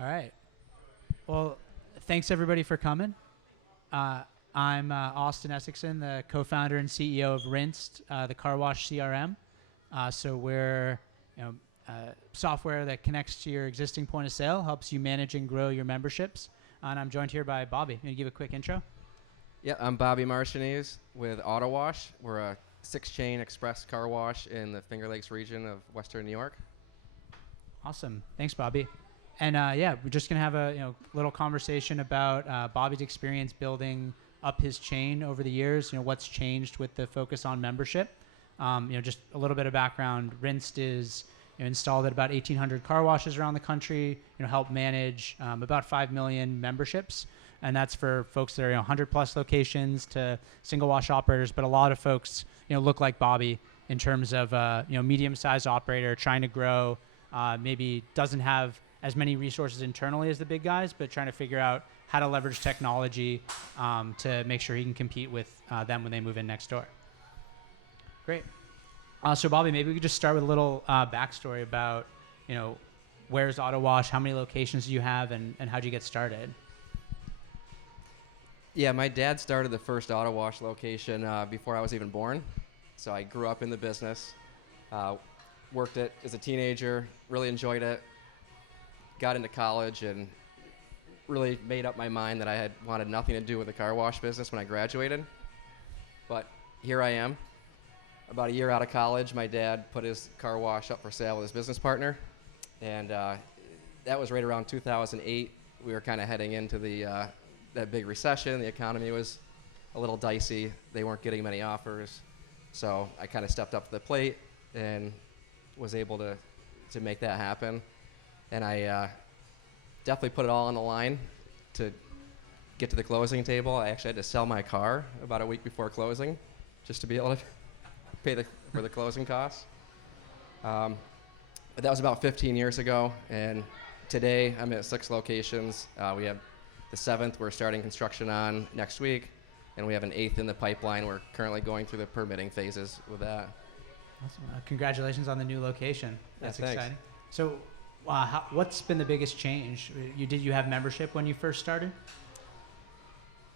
All right. Well, thanks everybody for coming. I'm Austin Essexon, the co-founder and CEO of Rinsed, the car wash CRM. So we're software that connects to your existing point of sale, helps you manage and grow your memberships. And I'm joined here by Bobby. Can you give a quick intro? Yeah, I'm Bobby Marchenese with Auto Wash. We're a 6-chain express car wash in the Finger Lakes region of Western New York. Awesome. Thanks, Bobby. And we're just gonna have a little conversation about Bobby's experience building up his chain over the years. What's changed with the focus on membership. Just a little bit of background. Rinsed is installed at about 1,800 car washes around the country. Help manage about 5 million memberships, and that's for folks that are 100 plus locations to single wash operators. But a lot of folks look like Bobby in terms of medium-sized operator trying to grow. Maybe doesn't have as many resources internally as the big guys, but trying to figure out how to leverage technology to make sure he can compete with them when they move in next door. Great. So Bobby, maybe we could just start with a little backstory about, where's Auto Wash, how many locations do you have, and how'd you get started? Yeah, my dad started the first Auto Wash location before I was even born. So I grew up in the business, worked it as a teenager, really enjoyed it, got into college, and really made up my mind that I had wanted nothing to do with the car wash business when I graduated. But here I am. About a year out of college, my dad put his car wash up for sale with his business partner, and that was right around 2008. We were kind of heading into that big recession. The economy was a little dicey. They weren't getting many offers, so I kind of stepped up to the plate and was able to make that happen. And I definitely put it all on the line to get to the closing table. I actually had to sell my car about a week before closing just to be able to pay for the closing costs. But that was about 15 years ago, and today I'm at 6 locations. We have the 7th we're starting construction on next week, and we have an 8th in the pipeline. We're currently going through the permitting phases with that. Awesome. Congratulations on the new location. That's thanks. exciting. So what's been the biggest change? Did you have membership when you first started?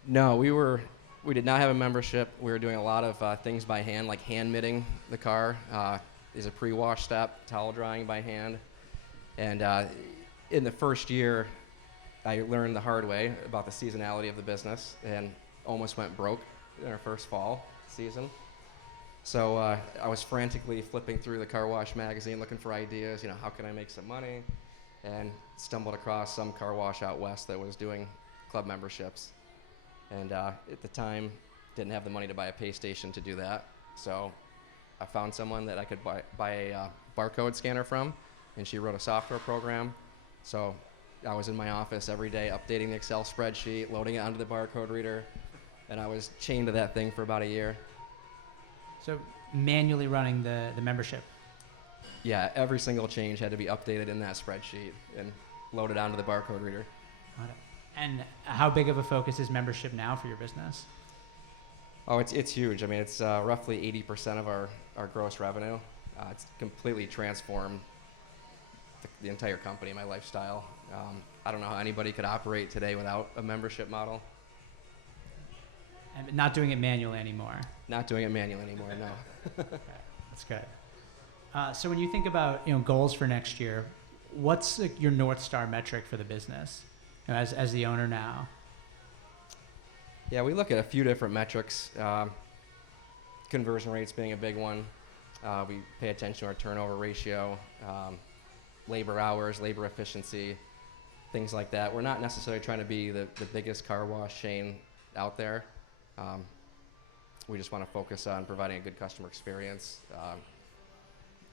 No, we did not have a membership. We were doing a lot of things by hand, like hand mitting the car. There's a pre-wash step, towel drying by hand. And in the first year, I learned the hard way about the seasonality of the business and almost went broke in our first fall season. So I was frantically flipping through the car wash magazine looking for ideas, how can I make some money? And stumbled across some car wash out west that was doing club memberships. And at the time, didn't have the money to buy a pay station to do that. So I found someone that I could buy a barcode scanner from, and she wrote a software program. So I was in my office every day updating the Excel spreadsheet, loading it onto the barcode reader, and I was chained to that thing for about a year. So manually running the membership. Yeah, every single change had to be updated in that spreadsheet and loaded onto the barcode reader. Got it. And how big of a focus is membership now for your business? Oh, it's huge. I mean, it's roughly 80% of our gross revenue. It's completely transformed the entire company, my lifestyle. I don't know how anybody could operate today without a membership model. And not doing it manually anymore. Not doing it manually anymore, no. Okay, that's good. So when you think about goals for next year, what's your North Star metric for the business as the owner now? Yeah, we look at a few different metrics. Conversion rates being a big one. We pay attention to our turnover ratio, labor hours, labor efficiency, things like that. We're not necessarily trying to be the biggest car wash chain out there. We just want to focus on providing a good customer experience,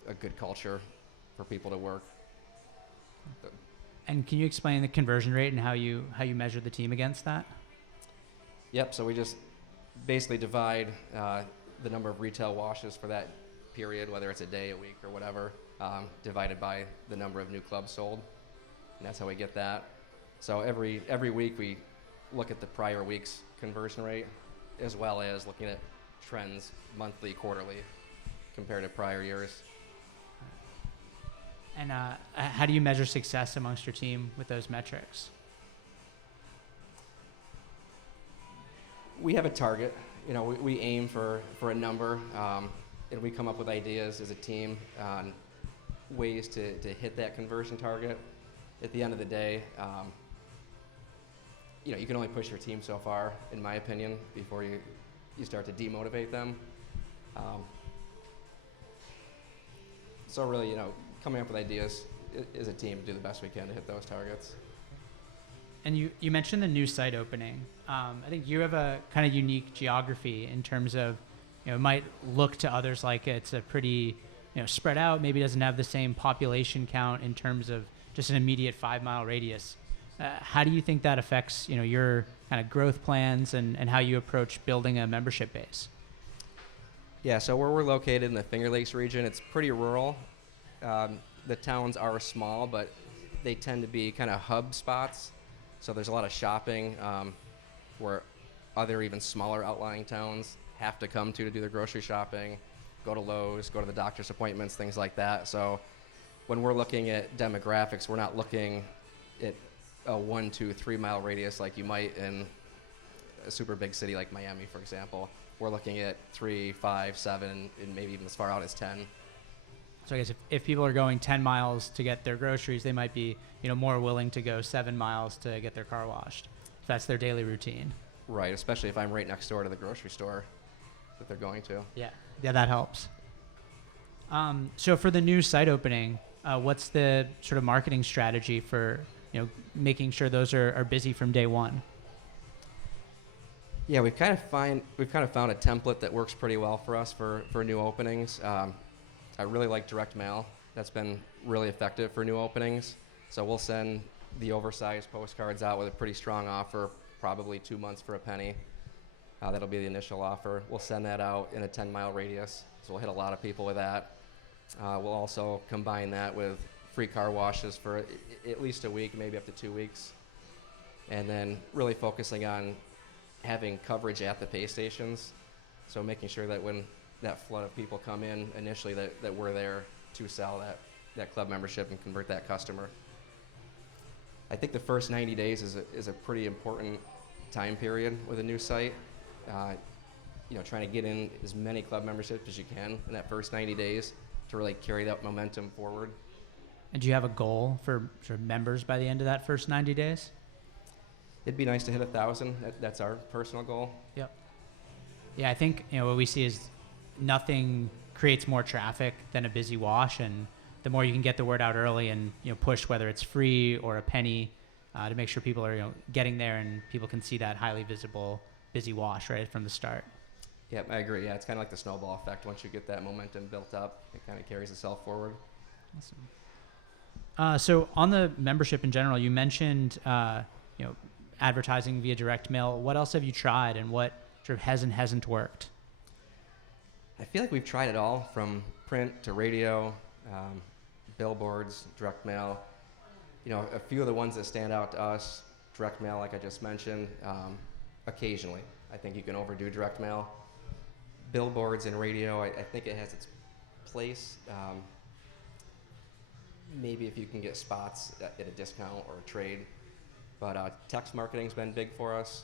a good culture for people to work. And can you explain the conversion rate and how you measure the team against that? Yep, so we just basically divide the number of retail washes for that period, whether it's a day, a week, or whatever, divided by the number of new clubs sold, and that's how we get that. So every week we look at the prior week's conversion rate, as well as looking at trends monthly, quarterly, compared to prior years. And how do you measure success amongst your team with those metrics? We have a target. You know, we aim for a number, and we come up with ideas as a team on ways to hit that conversion target. At the end of the day, you know, you can only push your team so far, in my opinion, before you start to demotivate them. So really, you know, coming up with ideas as a team to do the best we can to hit those targets. And you mentioned the new site opening. I think you have a kind of unique geography in terms of, you know, it might look to others like it's a pretty, you know, spread out, maybe doesn't have the same population count in terms of just an immediate 5-mile radius. How do you think that affects, you know, your kind of growth plans and how you approach building a membership base? Yeah, so where we're located in the Finger Lakes region, it's pretty rural. The towns are small, but they tend to be kind of hub spots. So there's a lot of shopping where other even smaller outlying towns have to come to do their grocery shopping, go to Lowe's, go to the doctor's appointments, things like that. So when we're looking at demographics, we're not looking at a 1, 2, 3 mile radius like you might in a super big city like Miami, for example. We're looking at 3, 5, 7, and maybe even as far out as 10. So I guess if people are going 10 miles to get their groceries, they might be, you know, more willing to go 7 miles to get their car washed, if that's their daily routine. Right, especially if I'm right next door to the grocery store that they're going to. Yeah, that helps. So for the new site opening, what's the sort of marketing strategy for, you know, making sure those are busy from day one? Yeah, we've kind of found a template that works pretty well for us for new openings. I really like direct mail. That's been really effective for new openings. So we'll send the oversized postcards out with a pretty strong offer, probably 2 months for a penny. That'll be the initial offer. We'll send that out in a 10-mile radius, so we'll hit a lot of people with that. We'll also combine that with free car washes for at least a week, maybe up to 2 weeks. And then really focusing on having coverage at the pay stations. So making sure that when that flood of people come in initially that we're there to sell that club membership and convert that customer. I think the first 90 days is a pretty important time period with a new site. You know, trying to get in as many club memberships as you can in that first 90 days to really carry that momentum forward. And do you have a goal for sort of members by the end of that first 90 days? It'd be nice to hit 1,000. That's our personal goal. Yep. Yeah, I think, you know, what we see is nothing creates more traffic than a busy wash, and the more you can get the word out early and, you know, push whether it's free or a penny to make sure people are, you know, getting there and people can see that highly visible busy wash right from the start. Yep, I agree. Yeah, it's kind of like the snowball effect. Once you get that momentum built up, it kind of carries itself forward. Awesome. So on the membership in general, you mentioned, you know, advertising via direct mail. What else have you tried, and what sort of has and hasn't worked? I feel like we've tried it all, from print to radio, billboards, direct mail. You know, a few of the ones that stand out to us, direct mail, like I just mentioned, occasionally. I think you can overdo direct mail. Billboards and radio, I think it has its place. Maybe if you can get spots at a discount or a trade. But text marketing's been big for us,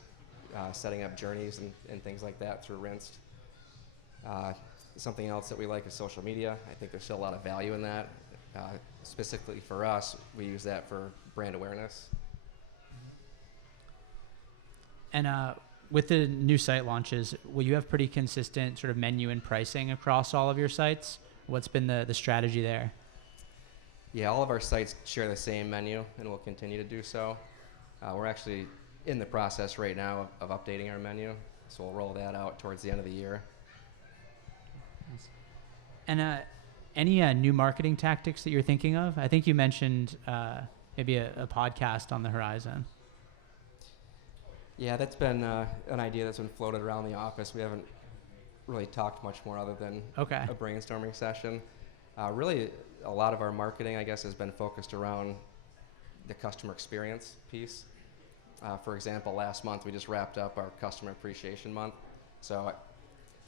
setting up journeys and things like that through Rinsed. Something else that we like is social media. I think there's still a lot of value in that. Specifically for us, we use that for brand awareness. And with the new site launches, will you have pretty consistent sort of menu and pricing across all of your sites? What's been the strategy there? Yeah, all of our sites share the same menu, and will continue to do so. We're actually in the process right now of updating our menu, so we'll roll that out towards the end of the year. And any new marketing tactics that you're thinking of? I think you mentioned maybe a podcast on the horizon. Yeah, that's been an idea that's been floated around the office. We haven't really talked much more other than a brainstorming session. Really, a lot of our marketing, I guess, has been focused around the customer experience piece. For example, last month we just wrapped up our Customer Appreciation Month. So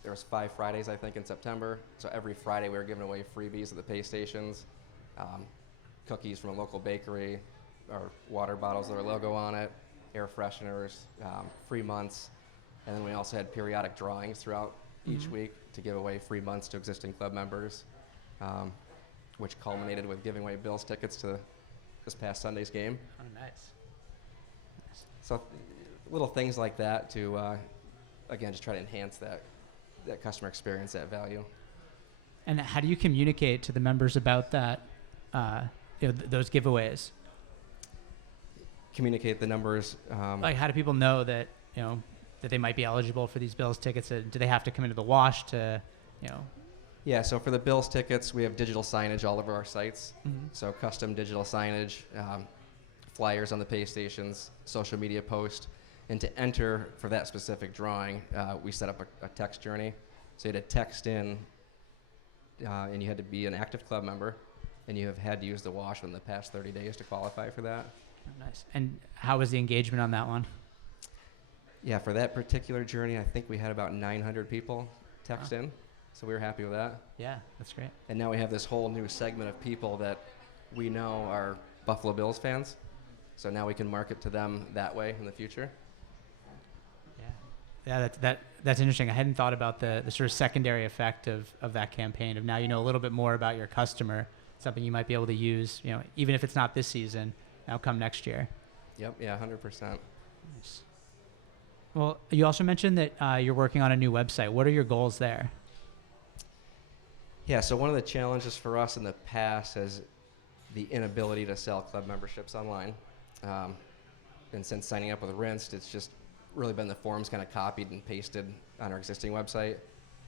there was 5 Fridays, I think, in September. So every Friday we were giving away freebies at the pay stations. cookies from a local bakery, or water bottles with our logo on it, air fresheners, free months, and then we also had periodic drawings throughout each week to give away free months to existing club members, which culminated with giving away Bills tickets to this past Sunday's game. Oh, nice. So little things like that to, again, just try to enhance that customer experience, that value. And how do you communicate to the members about that, those giveaways? Communicate the numbers. Like, how do people know that, that they might be eligible for these Bills tickets? Do they have to come into the wash to, Yeah, so for the Bills tickets, we have digital signage all over our sites. So custom digital signage, flyers on the pay stations, social media post. And to enter for that specific drawing, we set up a text journey. So you had to text in, and you had to be an active club member, and you have had to use the wash within the past 30 days to qualify for that. Oh, nice. And how was the engagement on that one? Yeah, for that particular journey, I think we had about 900 people text in. So we were happy with that. Yeah, that's great. And now we have this whole new segment of people that we know are Buffalo Bills fans. So now we can market to them that way in the future. Yeah, that's interesting. I hadn't thought about the sort of secondary effect of that campaign. Of now you know a little bit more about your customer, something you might be able to use, even if it's not this season, now come next year. Yep, yeah, 100%. Nice. Well, you also mentioned that you're working on a new website. What are your goals there? Yeah, so one of the challenges for us in the past is the inability to sell club memberships online. And since signing up with Rinsed, it's just really been the forms kind of copied and pasted on our existing website.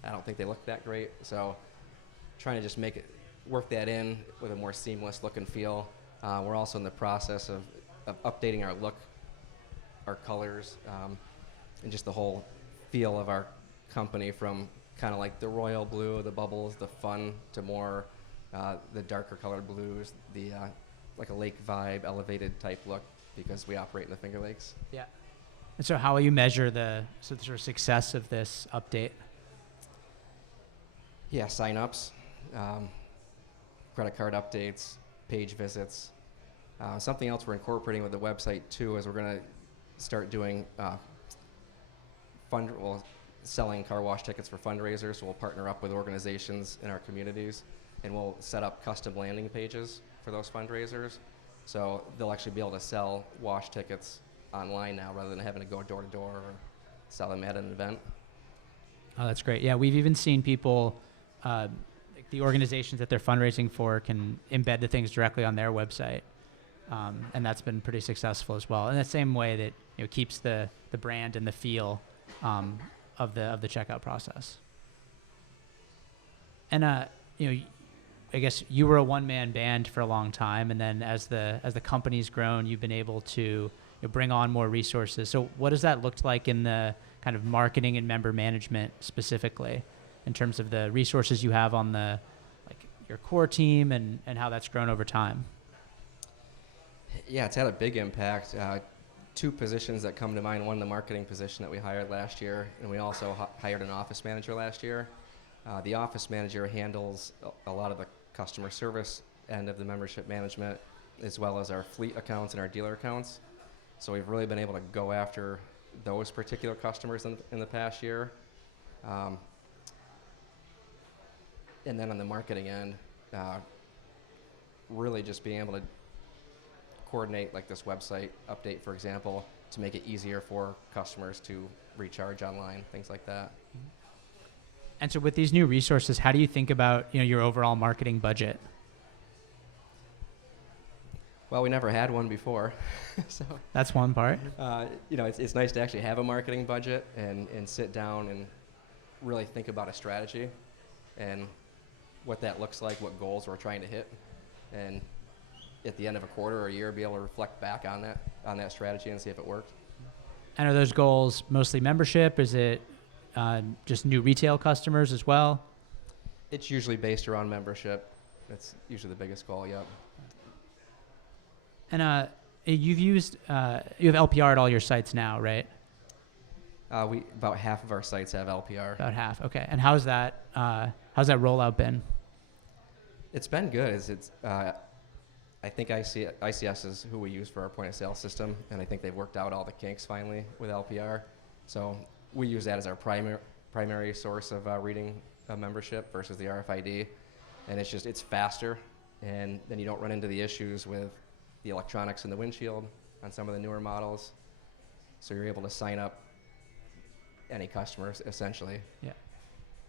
I don't think they look that great. So trying to just work that in with a more seamless look and feel. We're also in the process of updating our look, our colors, and just the whole feel of our company from kind of like the royal blue, the bubbles, the fun, to more the darker colored blues, the like a lake vibe, elevated type look, because we operate in the Finger Lakes. Yeah. And so how will you measure the sort of success of this update? Yeah, sign-ups, credit card updates, page visits. Something else we're incorporating with the website too is we're going to start doing selling car wash tickets for fundraisers. So we'll partner up with organizations in our communities, and we'll set up custom landing pages for those fundraisers. So they'll actually be able to sell wash tickets online now rather than having to go door to door or sell them at an event. Oh, that's great. Yeah, we've even seen people, like the organizations that they're fundraising for can embed the things directly on their website. And that's been pretty successful as well. In the same way that keeps the brand and the feel of the checkout process. And I guess you were a one-man band for a long time, and then as the company's grown, you've been able to bring on more resources. So what does that look like in the kind of marketing and member management specifically, in terms of the resources you have on your core team and how that's grown over time? Yeah, it's had a big impact. Two positions that come to mind: one, the marketing position that we hired last year, and we also hired an office manager last year. The office manager handles a lot of the customer service end of the membership management, as well as our fleet accounts and our dealer accounts. So we've really been able to go after those particular customers in the past year. And then on the marketing end, really just being able to coordinate like this website update, for example, to make it easier for customers to recharge online, things like that. And so with these new resources, how do you think about your overall marketing budget? Well, we never had one before. So that's one part. It's nice to actually have a marketing budget and sit down and really think about a strategy and what that looks like, what goals we're trying to hit, and at the end of a quarter or a year, be able to reflect back on that strategy and see if it worked. And are those goals mostly membership? Is it just new retail customers as well? It's usually based around membership. That's usually the biggest goal, yep. And you have LPR at all your sites now, right? About half of our sites have LPR. About half, okay. And how's that rollout been? It's been good. I think ICS is who we use for our point of sale system, and I think they've worked out all the kinks finally with LPR. So we use that as our primary source of reading a membership versus the RFID, and it's faster, and then you don't run into the issues with the electronics in the windshield on some of the newer models. So you're able to sign up any customers essentially. Yeah.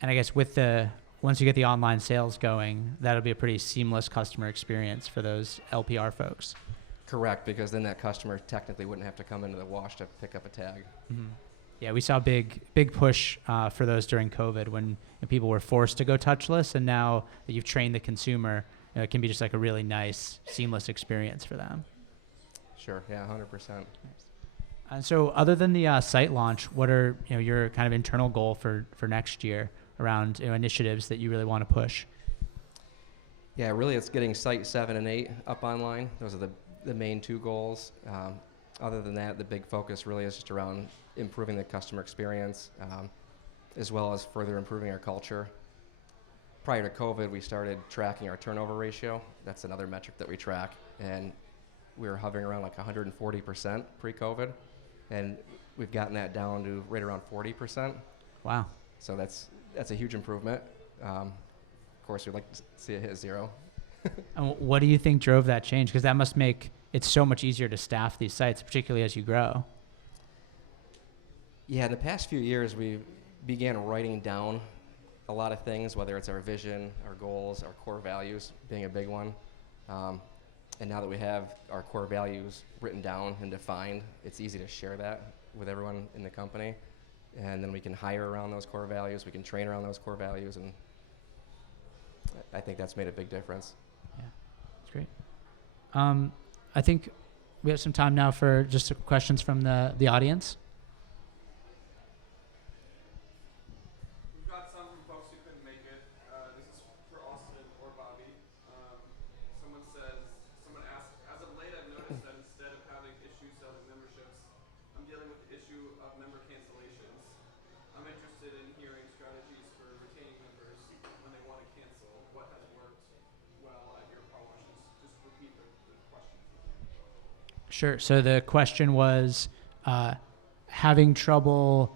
And I guess once you get the online sales going, that'll be a pretty seamless customer experience for those LPR folks. Correct, because then that customer technically wouldn't have to come into the wash to pick up a tag. Mm-hmm. Yeah, we saw a big push for those during COVID when people were forced to go touchless, and now that you've trained the consumer, it can be just like a really nice, seamless experience for them. Sure, yeah, 100%. And so other than the site launch, what are your kind of internal goal for next year around initiatives that you really want to push? Yeah, really it's getting site 7 and 8 up online. Those are the main two goals. Other than that, the big focus really is just around improving the customer experience, as well as further improving our culture. Prior to COVID, we started tracking our turnover ratio. That's another metric that we track, and we were hovering around like 140% pre-COVID, and we've gotten that down to right around 40%. Wow. So that's a huge improvement. Of course, we'd like to see it hit 0. And what do you think drove that change? Because that must make it so much easier to staff these sites, particularly as you grow. Yeah, in the past few years, we began writing down a lot of things, whether it's our vision, our goals, our core values being a big one. And now that we have our core values written down and defined, it's easy to share that with everyone in the company. And then we can hire around those core values, we can train around those core values, and I think that's made a big difference. Yeah, that's great. I think we have some time now for just some questions from the audience. We've got some from folks who couldn't make it. This is for Austin or Bobby. Someone asked, as of late I've noticed that instead of having issues selling memberships, I'm dealing with the issue of member cancellations. I'm interested in hearing strategies for retaining members when they want to cancel. What has worked well at your car washes? Just repeat the question. Sure. So the question was having trouble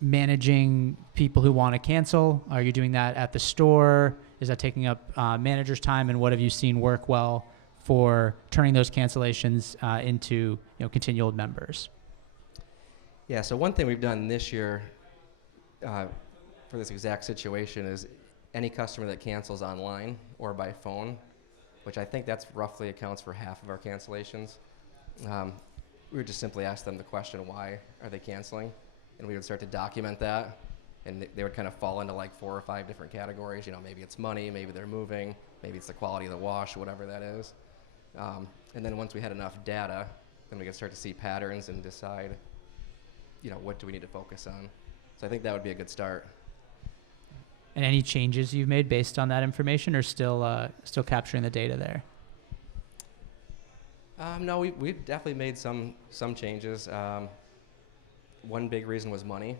managing people who want to cancel. Are you doing that at the store? Is that taking up manager's time? And what have you seen work well for turning those cancellations into continual members? Yeah, so one thing we've done this year for this exact situation is any customer that cancels online or by phone, which I think that's roughly accounts for half of our cancellations, we would just simply ask them the question, why are they canceling? And we would start to document that, and they would kind of fall into like 4 or 5 different categories. Maybe it's money, maybe they're moving, maybe it's the quality of the wash, whatever that is. And then once we had enough data, then we could start to see patterns and decide, what do we need to focus on? So I think that would be a good start. And any changes you've made based on that information, or still capturing the data there? No, we've definitely made some changes. One big reason was money.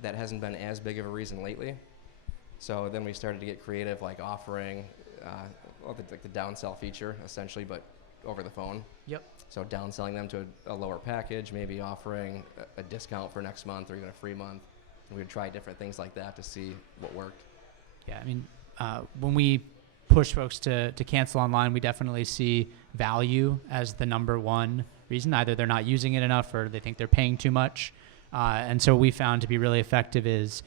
That hasn't been as big of a reason lately. So then we started to get creative, like offering the downsell feature, essentially, but over the phone. Yep. So downselling them to a lower package, maybe offering a discount for next month or even a free month. And we would try different things like that to see what worked. Yeah, I mean, when we push folks to cancel online, we definitely see value as the number one reason. Either they're not using it enough or they think they're paying too much. And so what we found to be really effective is,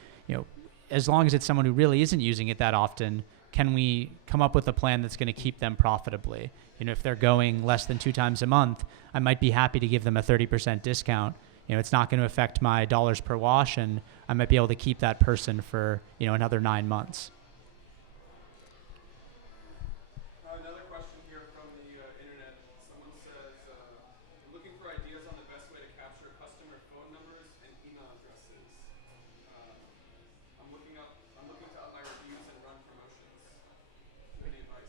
as long as it's someone who really isn't using it that often, can we come up with a plan that's going to keep them profitably? If they're going less than 2 times a month, I might be happy to give them a 30% discount. It's not going to affect my dollars per wash, and I might be able to keep that person for, another 9 months. Another question here from the internet. Someone says, looking for ideas on the best way to capture customer phone numbers and email addresses. I'm looking to up my reviews and run promotions. Any advice?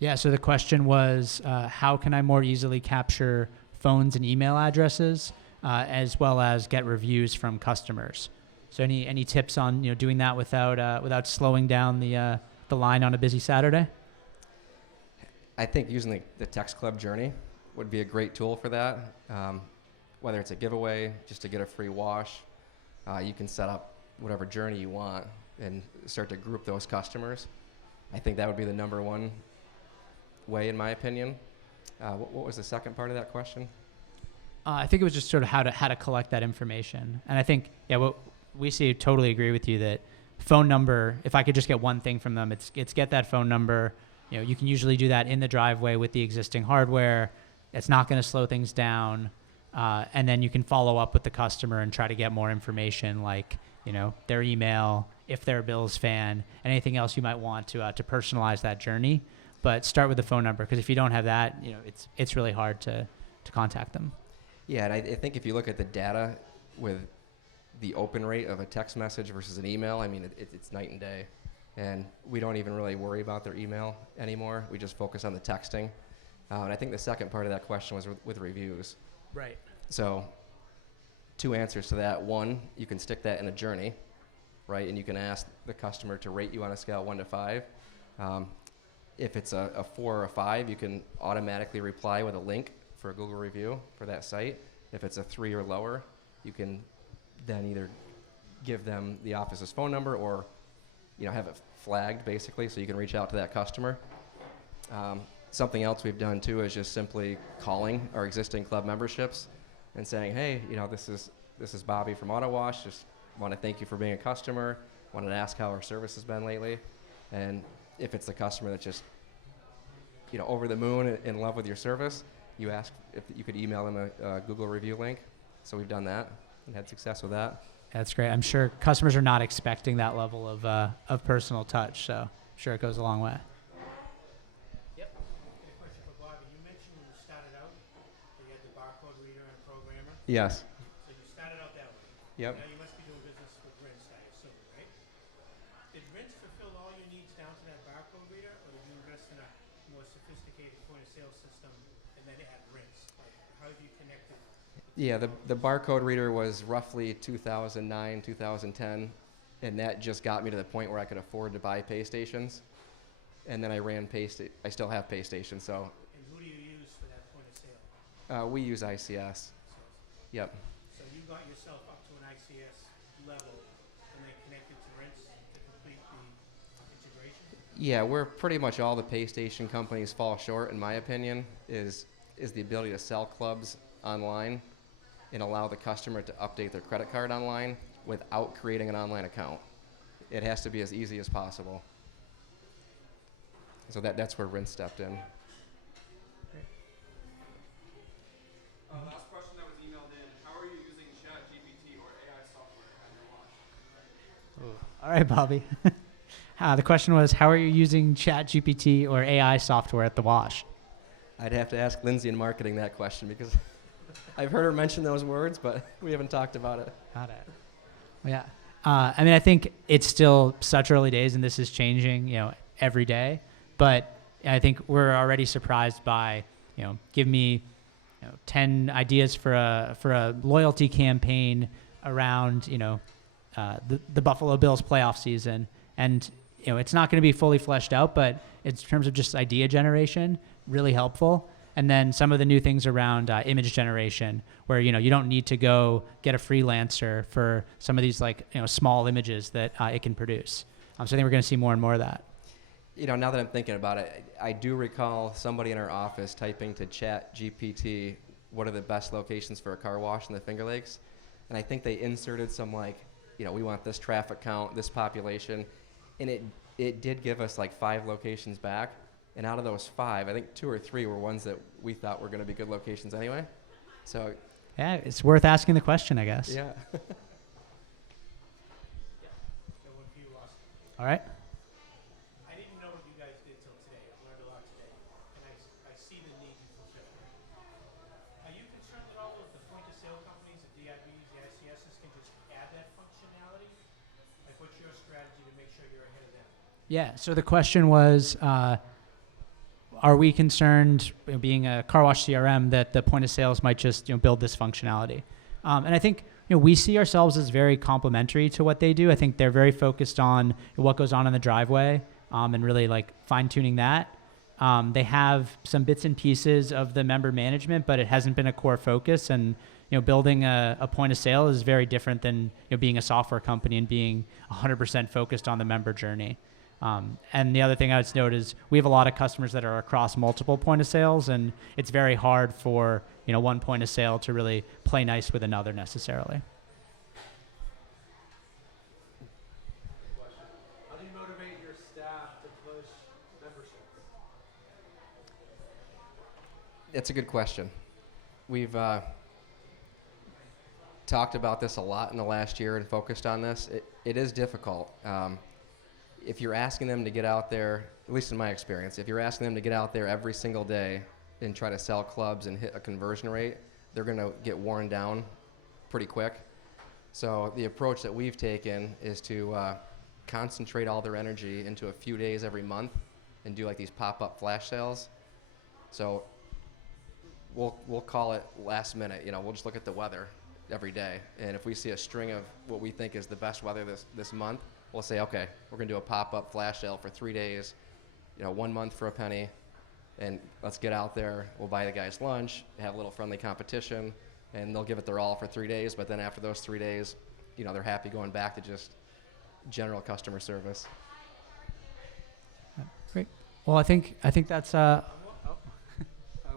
Yeah, so the question was, how can I more easily capture phones and email addresses, as well as get reviews from customers? So any tips on doing that without slowing down the line on a busy Saturday? I think using the Text Club journey would be a great tool for that. Whether it's a giveaway, just to get a free wash, you can set up whatever journey you want and start to group those customers. I think that would be the number one way, in my opinion. What was the second part of that question? I think it was just sort of how to collect that information. And I think, what we see, totally agree with you that phone number, if I could just get one thing from them, it's get that phone number. You can usually do that in the driveway with the existing hardware. It's not going to slow things down. And then you can follow up with the customer and try to get more information, like, their email, if they're a Bills fan, anything else you might want to personalize that journey. But start with the phone number, because if you don't have that, it's really hard to contact them. Yeah, and I think if you look at the data with the open rate of a text message versus an email, I mean, it's night and day. And we don't even really worry about their email anymore. We just focus on the texting. And I think the second part of that question was with reviews. Right. So 2 answers to that. One, you can stick that in a journey, right? And you can ask the customer to rate you on a scale of 1 to 5. If it's a 4 or a 5, you can automatically reply with a link for a Google review for that site. If it's a 3 or lower, you can then either give them the office's phone number or have it flagged, basically, so you can reach out to that customer. Something else we've done too is just simply calling our existing club memberships and saying, hey, this is Bobby from Auto Wash. Just want to thank you for being a customer. Wanted to ask how our service has been lately. And if it's the customer that's just over the moon in love with your service, you ask if you could email them a Google review link. So we've done that and had success with that. That's great. I'm sure customers are not expecting that level of personal touch, so I'm sure it goes a long way. Yep. A question for Bobby. You mentioned when you started out, you had the barcode reader and programmer. Yes. So you started out that way. Yep. Now you must be doing business with Rinse, I assume, right? Did Rinse fulfill all your needs down to that barcode reader, or did you invest in a more sophisticated point-of-sale system and then add Rinse? Like, how have you connected? Yeah, the barcode reader was roughly 2009, 2010, and that just got me to the point where I could afford to buy pay stations. And then I ran I still have pay stations, so. And who do you use for that point of sale? We use ICS. Yep. So you got yourself up to an ICS level and then connected to Rinse to complete the integration? Yeah, where pretty much all the pay station companies fall short, in my opinion, is the ability to sell clubs online and allow the customer to update their credit card online without creating an online account. It has to be as easy as possible. So that's where Rinse stepped in. Last question that was emailed in. How are you using ChatGPT or AI software at your wash? All right, Bobby. The question was, how are you using ChatGPT or AI software at the wash? I'd have to ask Lindsay in marketing that question because I've heard her mention those words, but we haven't talked about it. Got it. Yeah. I think it's still such early days, and this is changing, every day. But I think we're already surprised by, give me 10 ideas for a loyalty campaign around, the Buffalo Bills playoff season. And, it's not going to be fully fleshed out, but in terms of just idea generation, really helpful. And then some of the new things around image generation, where you don't need to go get a freelancer for some of these small images that it can produce. So I think we're going to see more and more of that. Now that I'm thinking about it, I do recall somebody in our office typing to ChatGPT, what are the best locations for a car wash in the Finger Lakes? And I think they inserted some we want this traffic count, this population, and it did give us 5 locations back. And out of those 5, I think 2 or 3 were ones that we thought were going to be good locations anyway. So, yeah, it's worth asking the question, I guess. Yeah. All right. I didn't know what you guys did till today. I've learned a lot today, and I see the need you fulfill. Are you concerned at all with the point-of-sale companies, the DIBs, the ICSs can just add that functionality? Like, what's your strategy to make sure you're ahead of them? Yeah. So the question was, are we concerned, being a car wash CRM, that the point of sales might just build this functionality? And I think we see ourselves as very complementary to what they do. I think they're very focused on what goes on in the driveway and really fine tuning that. They have some bits and pieces of the member management, but it hasn't been a core focus. And building a point of sale is very different than being a software company and being 100% focused on the member journey. And the other thing I would note is we have a lot of customers that are across multiple point of sales, and it's very hard for one point of sale to really play nice with another necessarily. How do you motivate your staff to push memberships? It's a good question. We've talked about this a lot in the last year and focused on this. It is difficult. If you're asking them to get out there, at least in my experience, if you're asking them to get out there every single day and try to sell clubs and hit a conversion rate, they're going to get worn down pretty quick. So the approach that we've taken is to concentrate all their energy into a few days every month and do like these pop-up flash sales. So we'll call it last minute. We'll just look at the weather every day, and if we see a string of what we think is the best weather this month, we'll say, okay, we're going to do a pop-up flash sale for 3 days, 1 month for a penny, and let's get out there. We'll buy the guys lunch, have a little friendly competition, and they'll give it their all for 3 days. But then after those 3 days, they're happy going back to just general customer service. Great. Well, I think that's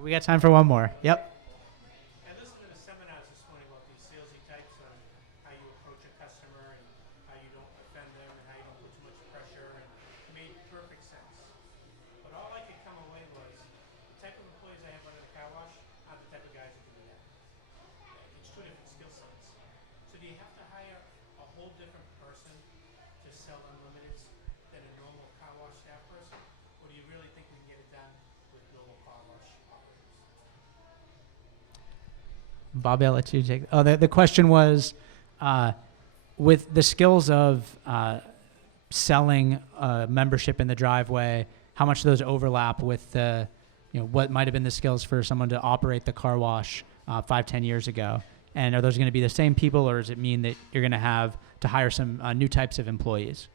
we got time for one more. Yep. I listened to the seminars this morning about these salesy types on how you approach a customer and how you don't offend them and how you don't put too much pressure, and it made perfect sense. But all I could come away was the type of employees I have under the car wash are the type of guys who can do that. It's two different skill sets. So do you have to hire a whole different person to sell unlimiteds than a normal car wash staff person? Or do you really think we can get it done with normal car wash operators? Bobby, I'll let you take. Oh, the question was, with the skills of selling membership in the driveway, how much do those overlap with the, what might have been the skills for someone to operate the car wash 5-10 years ago? And are those going to be the same people, or does it mean that you're going to have to hire some new types of employees?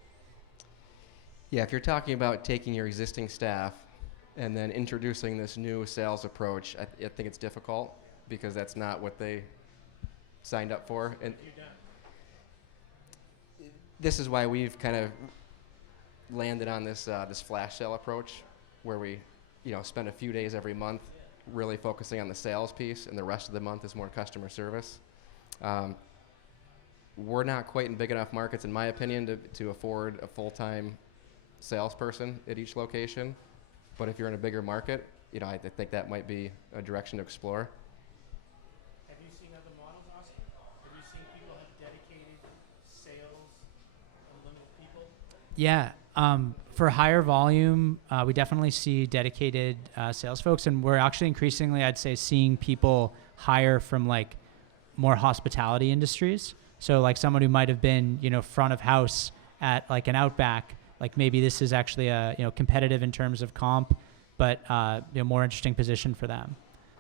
Yeah, if you're talking about taking your existing staff and then introducing this new sales approach, I think it's difficult because that's not what they signed up for. And this is why we've kind of landed on this this flash sale approach, where we spend a few days every month really focusing on the sales piece, and the rest of the month is more customer service. We're not quite in big enough markets, in my opinion, to afford a full-time salesperson at each location. But if you're in a bigger market, I think that might be a direction to explore. Have you seen other models, Austin? Have you seen people have dedicated sales, unlimited people? Yeah. For higher volume, we definitely see dedicated sales folks, and we're actually increasingly, I'd say, seeing people hire from like more hospitality industries. So like someone who might have been, front of house at like an Outback, like maybe this is actually a, competitive in terms of comp, but more interesting position for them.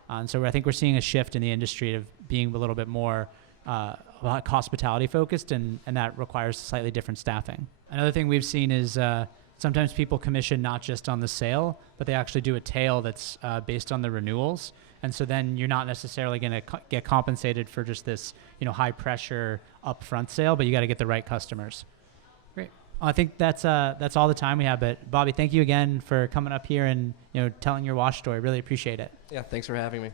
And so I think we're seeing a shift in the industry of being a little bit more hospitality focused, and that requires slightly different staffing. Another thing we've seen is sometimes people commission not just on the sale, but they actually do a tail that's based on the renewals. And so then you're not necessarily going to get compensated for just this, high pressure upfront sale, but you got to get the right customers. Great. I think that's all the time we have. But Bobby, thank you again for coming up here and telling your wash story. Really appreciate it. Yeah, thanks for having me.